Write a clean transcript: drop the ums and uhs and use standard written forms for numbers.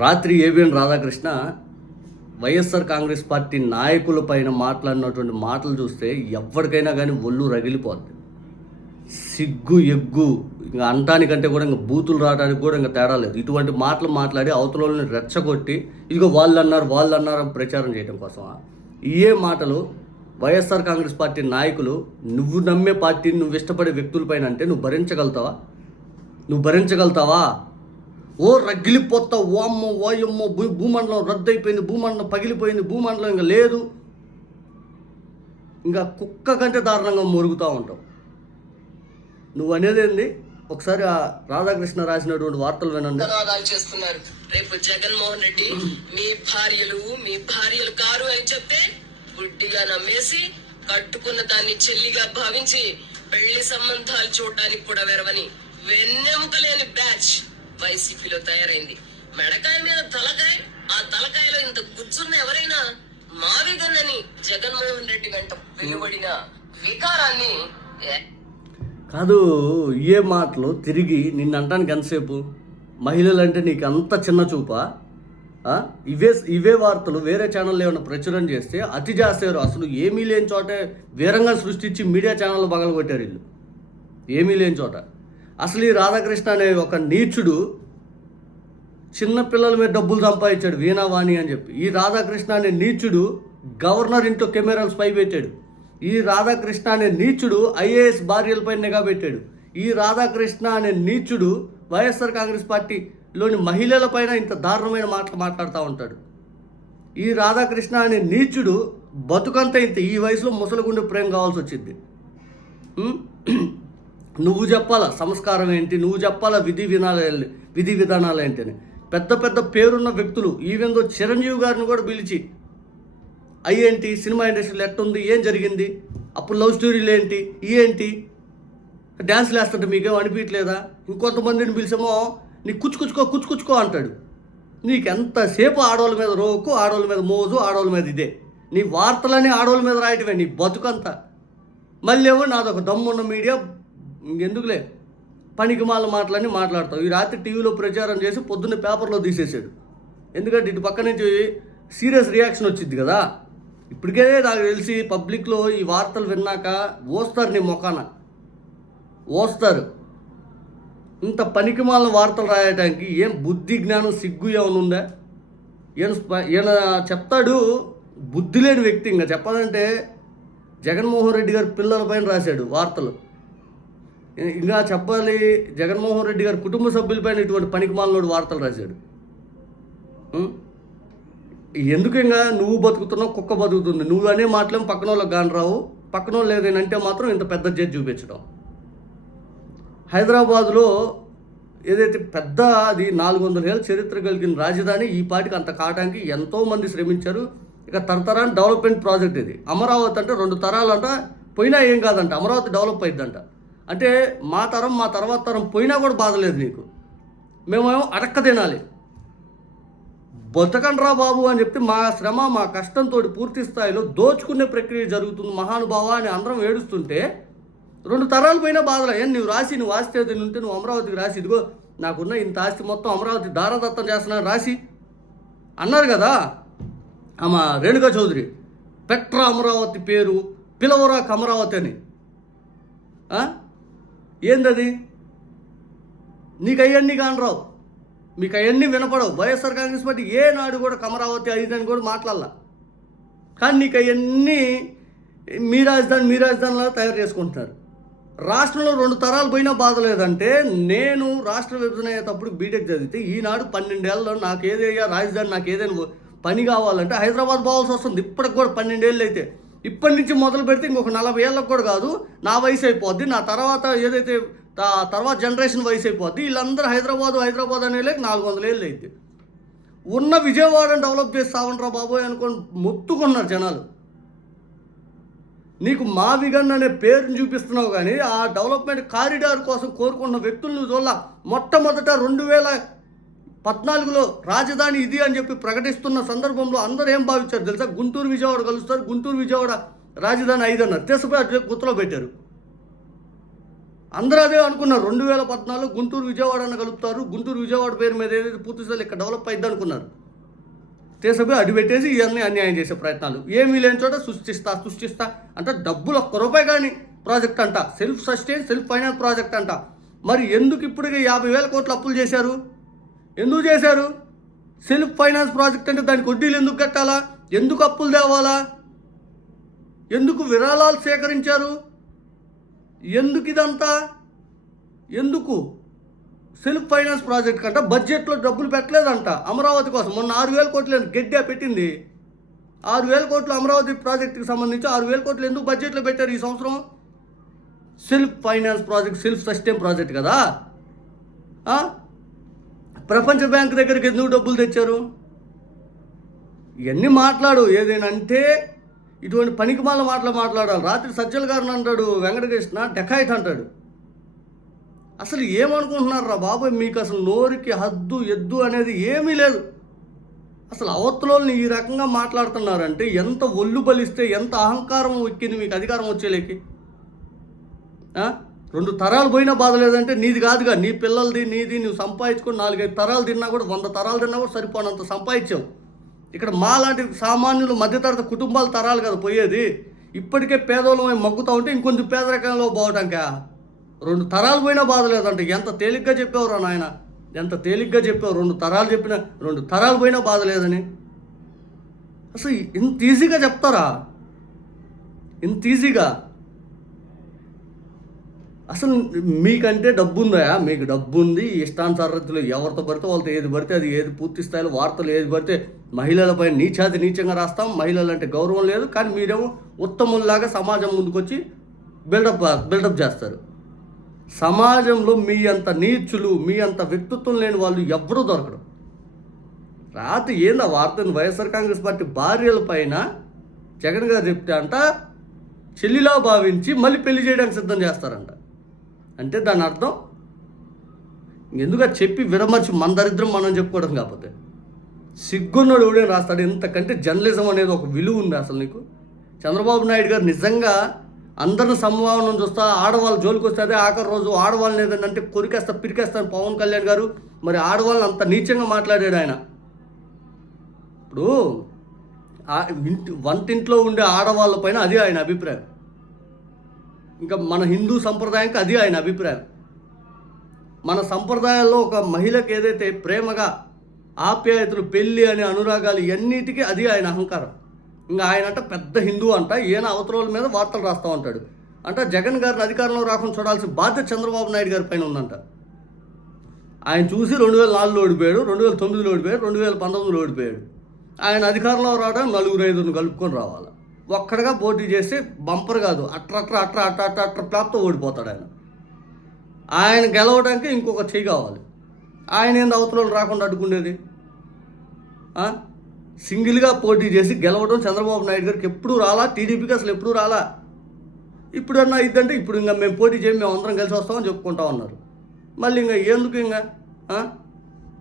రాత్రి ABN Radhakrishna YSR Congress party నాయకుల పైన మాట్లాడినటువంటి మాటలు చూస్తే ఎవరికైనా కానీ ఒళ్ళు రగిలిపోద్ది. సిగ్గు ఎగ్గు ఇంకా అంటానికంటే కూడా ఇంకా బూతులు రావడానికి కూడా ఇంకా తేడా లేదు. ఇటువంటి మాటలు మాట్లాడి అవతలని రెచ్చగొట్టి ఇదిగో వాళ్ళు అన్నారు అని ప్రచారం చేయడం కోసమా? ఇవే మాటలు వైఎస్ఆర్ కాంగ్రెస్ పార్టీ నాయకులు నువ్వు నమ్మే పార్టీని నువ్వు ఇష్టపడే వ్యక్తులపైన అంటే నువ్వు భరించగలుగుతావా? ఓ రగిలిపోతావు, ఓ అమ్మో ఓయమ్మో భూమండలం రద్దయిపోయింది, భూమండలం పగిలిపోయింది, భూమండలం ఇంకా లేదు, ఇంకా కుక్క కంటే దారుణంగా మురుగుతూ ఉంటావు. నువ్వు అనేది ఏంది? ఒకసారి ఆ రాధాకృష్ణ రాసినటువంటి వార్తలు వినండి. చేస్తున్నారు. రేపు జగన్మోహన్ రెడ్డి మీ భార్యలు కారు అని చెప్తే గుడ్డిగా నమ్మేసి కట్టుకున్న దాన్ని చెల్లిగా భావించి పెళ్లి సంబంధాలు చూడడానికి కూడా వెరవని వెన్నెముక లేని బ్యాచ్ వైసీపీలో తయారైంది. మెడకాయ మీద తలకాయ, ఆ తలకాయలో ఇంత గుజ్జున్న ఎవరైనా మావిగన్నని జగన్మోహన్ రెడ్డి వెంట వెలువడిన వికారాన్ని కాదు. ఏ మాటలు తిరిగి నిన్నంటానికి ఎంతసేపు? మహిళలంటే నీకు అంత చిన్న చూపా? ఇవే వార్తలు వేరే ఛానల్లో ఏమైనా ప్రచురణ చేస్తే అతి చేస్తారు. అసలు ఏమీ లేని చోటే వీరంగా సృష్టించి మీడియా ఛానల్ పగలగొట్టారు వీళ్ళు. ఏమీ లేని చోట అసలు ఈ రాధాకృష్ణ అనే ఒక నీచుడు చిన్నపిల్లల మీద డబ్బులు సంపాదించాడు, వీణావాణి అని చెప్పి. ఈ రాధాకృష్ణ అనే నీచుడు గవర్నర్ ఇంట్లో కెమెరాలు స్పై పెట్టాడు. ఈ రాధాకృష్ణ అనే నీచుడు ఐఏఎస్ భార్యలపై నిఘా పెట్టాడు. ఈ రాధాకృష్ణ అనే నీచుడు వైఎస్ఆర్ కాంగ్రెస్ పార్టీలోని మహిళలపైన ఇంత దారుణమైన మాటలు మాట్లాడుతూ ఉంటాడు. ఈ రాధాకృష్ణ అనే నీచుడు బతుకంతా ఇంత ఈ వయసులో ముసలిగుండె ప్రేమ కావాల్సి వచ్చింది. నువ్వు చెప్పాలా సంస్కారం ఏంటి, నువ్వు చెప్పాలా విధి విధానాలు ఏంటని. పెద్ద పెద్ద పేరున్న వ్యక్తులు ఈవెందో చిరంజీవి గారిని కూడా పిలిచి అయ్యేంటి సినిమా ఇండస్ట్రీలో ఎట్టుంది, ఏం జరిగింది, అప్పుడు లవ్ స్టోరీలు ఏంటి, ఏంటి డ్యాన్స్లు వేస్తుంటే మీకేం అనిపించలేదా? ఇంకొంతమందిని పిలిచామో నీ కుచ్చుకుచ్చుకో అంటాడు. నీకెంతసేపు ఆడవాళ్ళ మీద రోకు, ఆడవాళ్ళ మీద మోజు, ఆడవాళ్ళ మీద ఇదే. నీ వార్తలన్నీ ఆడవాళ్ళ మీద రాయటమే నీ బతుకంతా. మళ్ళీ ఏమో నాదొక దమ్మున్న మీడియా, ఇంకెందుకులే పనికి మాటలన్నీ మాట్లాడతావు. ఈ రాత్రి టీవీలో ప్రచారం చేసి పొద్దున్న పేపర్లో తీసేసాడు. ఎందుకంటే ఇటు పక్క నుంచి సీరియస్ రియాక్షన్ వచ్చింది కదా. ఇప్పటికే నాకు తెలిసి పబ్లిక్లో ఈ వార్తలు విన్నాక ఓస్తారు, నీ మొఖాన ఓస్తారు. ఇంత పనికిమాలిన వార్తలు రాయటానికి ఏం బుద్ధి జ్ఞానం సిగ్గు ఏమైనా ఉందా? ఈయన చెప్తాడు, బుద్ధి లేని వ్యక్తి. ఇంకా చెప్పాలంటే జగన్మోహన్ రెడ్డి గారి పిల్లలపైన రాశాడు వార్తలు. ఇంకా చెప్పాలి, జగన్మోహన్ రెడ్డి గారి కుటుంబ సభ్యులపైన ఇటువంటి పనికిమాలినోడు వార్తలు రాశాడు. ఎందుకు ఇంకా నువ్వు బతుకుతున్నావు, కుక్క బతుకుతుంది. నువ్వు అనే మాటలేం పక్కన వాళ్ళకి కాని రావు. పక్కన వాళ్ళు ఏదైనా మాత్రం ఇంత పెద్ద చేతి చూపించడం. హైదరాబాదులో ఏదైతే పెద్ద అది 400 ఏళ్ళ చరిత్ర కలిగిన రాజధాని, ఈ పాటికి అంత కావడానికి ఎంతోమంది శ్రమించారు. ఇక తరతరాన్ని డెవలప్మెంట్ ప్రాజెక్ట్ ఇది. అమరావతి అంటే 2 తరాలంట పోయినా ఏం కాదంట, అమరావతి డెవలప్ అయిద్దంట. అంటే మా తర్వాత తరం పోయినా కూడా బాధలేదు నీకు. మేమేమో అడక్క తినాలి. బతకండ్రా బాబు అని చెప్పి మా శ్రమ మా కష్టంతో పూర్తి స్థాయిలో దోచుకునే ప్రక్రియ జరుగుతుంది మహానుభావ అని అందరం ఏడుస్తుంటే 2 తరాలు పోయినా బాధలే. నువ్వు ఆస్తి ఏదైనా ఉంటే నువ్వు అమరావతికి రాసి, ఇదిగో నాకున్న ఇంత ఆస్తి మొత్తం అమరావతి దారదత్తం చేస్తున్నాను రాసి అన్నారు కదా అమ్మ రేణుకా చౌదరి. పెట్రా అమరావతి పేరు, పిలవరా అమరావతి అని. ఏందది? నీకు అవన్నీ కానరావు, మీకు అవన్నీ వినపడవు. వైఎస్ఆర్ కాంగ్రెస్ పార్టీ ఏనాడు కూడా అమరావతి అదిదని కూడా మాట్లాడాల. కానీ నీకు అవన్నీ మీ రాజధానిలో తయారు చేసుకుంటున్నారు. రాష్ట్రంలో 2 తరాలు పోయినా బాధ లేదంటే, నేను రాష్ట్ర విభజన అయ్యేటప్పుడు బీటెక్ చదివితే ఈనాడు 12 ఏళ్ళలో నాకు ఏదైనా రాజధాని, నాకు ఏదైనా పని కావాలంటే హైదరాబాద్ పోవాల్సి వస్తుంది. ఇప్పటికి కూడా 12 ఏళ్ళు అయితే, ఇప్పటి నుంచి మొదలు పెడితే ఇంకొక 40 ఏళ్ళకు కూడా కాదు, నా వయసు అయిపోద్ది. నా తర్వాత ఏదైతే తర్వాత జనరేషన్ వయసు అయిపోద్ది. వీళ్ళందరూ హైదరాబాద్ అనేలేక 400 ఏళ్ళు అయితే ఉన్న విజయవాడని డెవలప్ చేసి సావంట్రా బాబోయ్ అనుకొని మొత్తుకున్నారు జనాలు. నీకు మావిగన్ అనే పేరుని చూపిస్తున్నావు కానీ ఆ డెవలప్మెంట్ కారిడార్ కోసం కోరుకున్న వ్యక్తులను చూడాల. మొట్టమొదట 2014లో రాజధాని ఇది అని చెప్పి ప్రకటిస్తున్న సందర్భంలో అందరూ ఏం భావించారు తెలుసా? గుంటూరు విజయవాడ కలుస్తారు, గుంటూరు విజయవాడ రాజధాని 5 అన్నారు. తీసుకుపోయి గుర్తులో పెట్టారు. అందరూ అదే అనుకున్నారు. 2014 గుంటూరు విజయవాడ అని కలుపుతారు, గుంటూరు విజయవాడ పేరు మీద ఏదైతే పూర్తి స్థాయిలో ఇక్కడ డెవలప్ అయింది అనుకున్నారు. తీసుకుపోయి అడ్డు పెట్టేసి ఇవన్నీ అన్యాయం చేసే ప్రయత్నాలు. ఏమీ లేని చోట సృష్టిస్తా అంటే డబ్బులు ₹1 కానీ ప్రాజెక్ట్ అంట, self sustain self finance project అంట. మరి ఎందుకు ఇప్పటికే 50,000 కోట్లు అప్పులు చేశారు? ఎందుకు చేశారు? సెల్ఫ్ ఫైనాన్స్ ప్రాజెక్ట్ అంటే దానికి వడ్డీలు ఎందుకు కట్టాలా? ఎందుకు అప్పులు తేవాలా? ఎందుకు విరాళాలు సేకరించారు? ఎందుకు ఇదంతా? ఎందుకు? సెల్ఫ్ ఫైనాన్స్ ప్రాజెక్ట్ కంట బడ్జెట్లో డబ్బులు పెట్టలేదంట అమరావతి కోసం. మొన్న 6,000 కోట్లు గడ్డా పెట్టింది. 6,000 కోట్లు అమరావతి ప్రాజెక్టుకి సంబంధించి 6,000 కోట్లు ఎందుకు బడ్జెట్లో పెట్టారు ఈ సంవత్సరం? Self finance project, self sustain project కదా. ప్రపంచ బ్యాంక్ దగ్గరికి ఎందుకు డబ్బులు తెచ్చారు? ఇవన్నీ మాట్లాడు. ఏదైనా అంటే ఇటువంటి పనికిమాల మాట్లాడాలి. రాత్రి సజ్జల గారిని అంటాడు వెంకటకృష్ణ, డెకాయిట్ అంటాడు. అసలు ఏమనుకుంటున్నారా బాబోయ్? మీకు అసలు నోరుకి హద్దు ఎద్దు అనేది ఏమీ లేదు. అసలు అవతలోని ఈ రకంగా మాట్లాడుతున్నారంటే ఎంత ఒళ్ళు బలిస్తే, ఎంత అహంకారం ఎక్కింది మీకు అధికారం వచ్చేలేకి. 2 తరాలు పోయినా బాధ లేదంటే నీది కాదుగా, నీ పిల్లలది నీది, నువ్వు సంపాదించుకొని 4-5 తరాలు తిన్నా కూడా 100 తరాలు తిన్నా కూడా సరిపోనంత సంపాదించావు. ఇక్కడ మా లాంటి సామాన్యులు మధ్యతరగతి కుటుంబాల తరాలు కదా పోయేది. ఇప్పటికే పేదోళం మగ్గుతూ ఉంటే ఇంకొంచెం పేదరికంలో పోవటానికా? 2 తరాలు పోయినా బాధ లేదంటే ఎంత తేలిగ్గా చెప్పేవరా నాయన, ఎంత తేలిగ్గా చెప్పావు. 2 తరాలు చెప్పినా 2 తరాలు పోయినా బాధ లేదని. అసలు ఇంత ఈజీగా చెప్తారా? ఇంత ఈజీగా? అసలు మీకంటే డబ్బు ఉందా? మీకు డబ్బు ఉంది, ఇష్టానుసారతలు ఎవరితో పడితే వాళ్ళతో ఏది పడితే అది, ఏది పూర్తి స్థాయిలో వార్తలు ఏది పడితే మహిళలపై నీచంగా రాస్తాం. మహిళలు అంటే గౌరవం లేదు, కానీ మీరేమో ఉత్తముల్లాగా సమాజం ముందుకొచ్చి బిల్డప్ చేస్తారు. సమాజంలో మీ అంత నీచులు, మీ అంత వ్యక్తిత్వం లేని వాళ్ళు ఎవ్వరూ దొరకరు. రాత్రి ఏందా వార్త? వైఎస్ఆర్ కాంగ్రెస్ పార్టీ భార్యల పైన జగన్ గారు చెప్తే అంట చెల్లిలా భావించి మళ్ళీ పెళ్లి చేయడానికి సిద్ధం చేస్తారంట. అంటే దాని అర్థం ఎందుకు చెప్పి విరమర్చి మన దరిద్రం మనం చెప్పుకోవడం. కాకపోతే సిగ్గున్నోడు ఎవడేం రాస్తాడు? ఇంతకంటే జర్నలిజం అనేది ఒక విలువ ఉంది అసలు నీకు? చంద్రబాబు నాయుడు గారు నిజంగా అందరిని సంభావన చూస్తా, ఆడవాళ్ళ జోలికి వస్తే అదే ఆఖరి రోజు ఆడవాళ్ళని ఏదంటే కొరికేస్తా పిరికేస్తాను పవన్ కళ్యాణ్ గారు. మరి ఆడవాళ్ళని అంత నీచంగా మాట్లాడాడు ఆయన. ఇప్పుడు వంటింట్లో ఉండే ఆడవాళ్ళ పైన అది ఆయన అభిప్రాయం. ఇంకా మన హిందూ సంప్రదాయానికి అది ఆయన అభిప్రాయం. మన సంప్రదాయాల్లో ఒక మహిళకి ఏదైతే ప్రేమగా ఆప్యాయతలు, పెళ్ళి అనే అనురాగాలు ఇవన్నిటికీ అది ఆయన అహంకారం. ఇంకా ఆయన అంట పెద్ద హిందూ అంట, ఈయన అవతల మీద వార్తలు రాస్తూ ఉంటాడు అంట. జగన్ గారిని అధికారంలో రాకుండా చూడాల్సిన బాధ్యత చంద్రబాబు నాయుడు గారి పైన ఉందంట. ఆయన చూసి 2004లో ఓడిపోయాడు, 2009లో ఓడిపోయాడు, 2019లో ఓడిపోయాడు. ఆయన అధికారంలో రావడానికి 4-5 కలుపుకొని రావాలి. ఒక్కడిగా పోటీ చేసి బంపర్ కాదు అట్ర ప్లాప్తో ఓడిపోతాడు ఆయన. ఆయన గెలవడానికి ఇంకొక చెయ్యి కావాలి. ఆయన ఏంది అవతల రాకుండా అడ్డుకునేది? సింగిల్గా పోటీ చేసి గెలవడం చంద్రబాబు నాయుడు గారికి ఎప్పుడూ రాలా, టీడీపీకి అసలు ఎప్పుడూ రాలా. ఇప్పుడన్నా ఇద్దంటే ఇప్పుడు ఇంకా మేము పోటీ చేయం, మేము అందరం కలిసి వస్తామని చెప్పుకుంటా ఉన్నారు. మళ్ళీ ఇంకా ఎందుకు ఇంకా